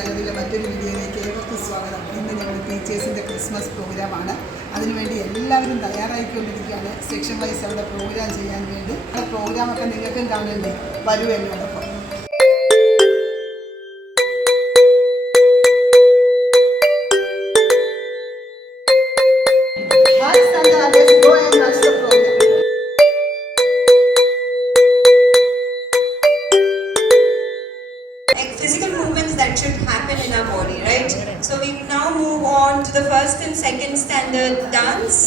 ചാനലിലെ മറ്റൊരു വീഡിയോയിലേക്ക് ഏവർക്കും സ്വാഗതം. ഇന്ന് ഞങ്ങൾ ടീച്ചേഴ്സിൻ്റെ ക്രിസ്മസ് പ്രോഗ്രാമാണ്. അതിനുവേണ്ടി എല്ലാവരും തയ്യാറായിക്കൊണ്ടിരിക്കുകയാണ്. സെക്ഷൻ വൈസ് അവിടെ പ്രോഗ്രാം ചെയ്യാൻ വേണ്ടി. ആ പ്രോഗ്രാമൊക്കെ നിങ്ങൾക്കും കാണണ്ടേ? വരൂ എന്നോടൊപ്പം. Physical movements that should happen in our body, right? So we now move on to the first and second standard dance.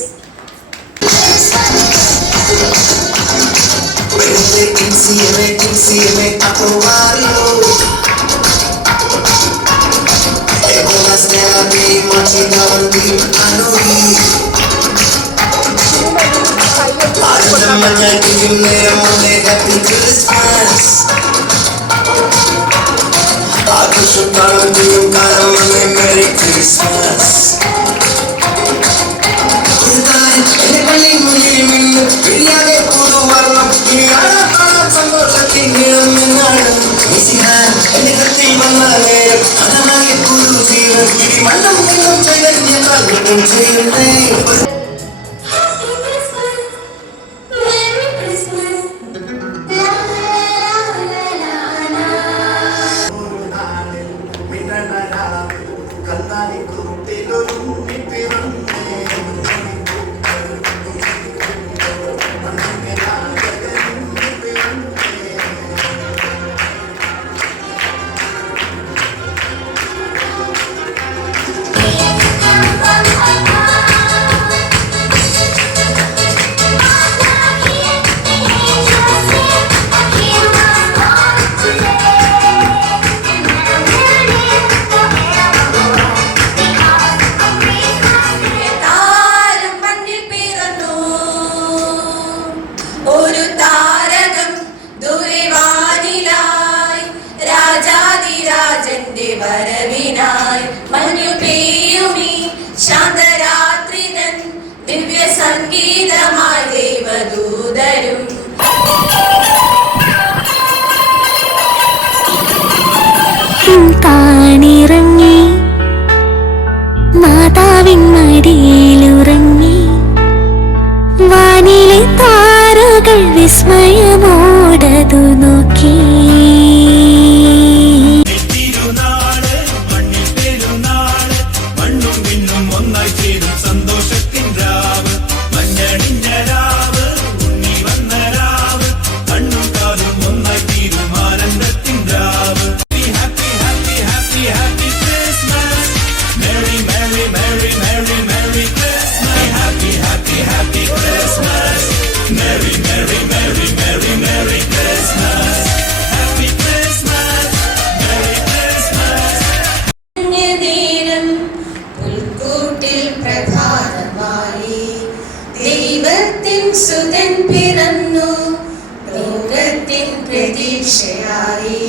Merry Christmas. വരവിനായി മഞ്ഞു പെയ്യുമീ ശാന്തരാത്രിതൻ ദിവ്യ സംഗീതമായി ദേവദൂതരും കാണിറങ്ങി മാതാവിൻ മടിയിലുറങ്ങി വാനിലെ താരകൾ വിസ്മയമോടതു നോക്കി. സുതൻ പിറന്നു ലോകത്തിൻ പ്രതീക്ഷയായി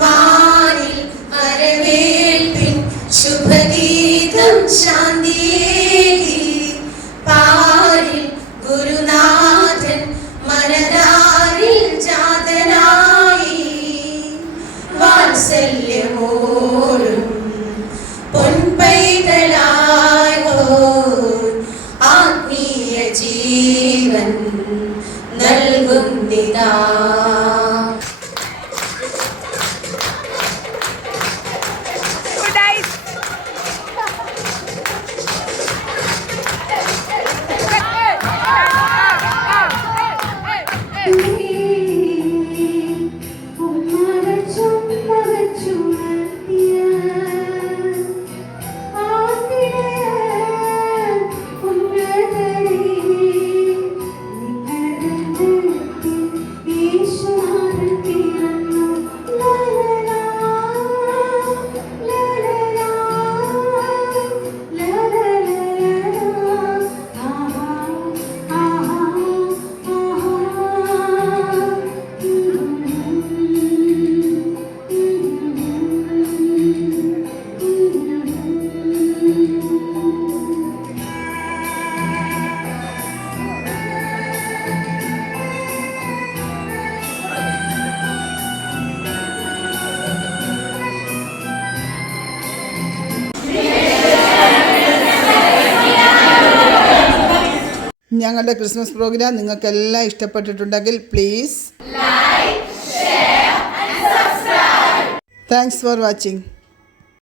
വാനിൽ വരവേൽപ്പിൻ ശുഭഗീതം ശാന്തിയേകി പാരിൽ ഗുരുനാഥൻ മനതാരിൽ ജാതനായി വാത്സല്യമോടും പൊൻപൈതലായി ആത്മീയ ജീവൻ നൽകുന്നിതാ. ഞങ്ങളുടെ ക്രിസ്മസ് പ്രോഗ്രാം നിങ്ങൾക്കെല്ലാം ഇഷ്ടപ്പെട്ടിട്ടുണ്ടെങ്കിൽ പ്ലീസ് താങ്ക്സ് ഫോർ വാച്ചിങ്.